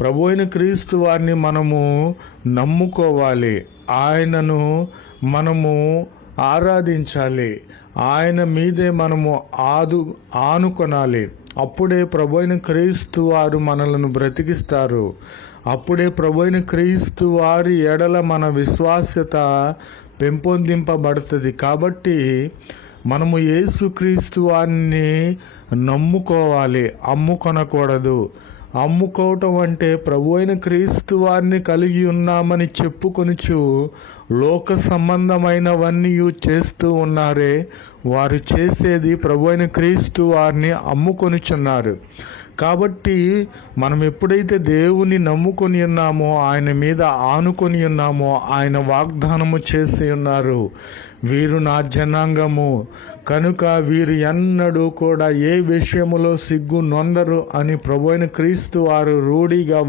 ప్రభు అయిన క్రీస్తు వారిని మనము నమ్ముకోవాలి, ఆయనను మనము ఆరాధించాలి, ఆయన మీదే మనము ఆనుకొనాలి. అప్పుడే ప్రభు అయిన క్రీస్తు వారు మనలను బ్రతికిస్తారు. అప్పుడే ప్రభు అయిన క్రీస్తు వారి ఎడల మన విశ్వాస్యత పెంపొందింపబడుతుంది. కాబట్టి మనము యేసుక్రీస్తు వారిని నమ్ముకోవాలి, అమ్ముకొనకూడదు. అమ్ముకోవటం అంటే ప్రభు అయిన క్రీస్తు వారిని కలిగి ఉన్నామని చెప్పుకొనుచు లోక సంబంధమైనవన్నీ చేస్తూ ఉన్నారే, వారు చేసేది ప్రభు అయిన క్రీస్తు వారిని అమ్ముకొనుచున్నారు. కాబట్టి మనం ఎప్పుడైతే దేవుని నమ్ముకొని ఉన్నామో, ఆయన మీద ఆనుకొని ఉన్నామో, ఆయన వాగ్దానము చేసి ఉన్నారు, వీరు నా జనాంగము కనుక వీరు ఎన్నడూ కూడా ఏ విషయములో సిగ్గు నొందరు అని ప్రభు అయిన క్రీస్తు వారు రూఢిగా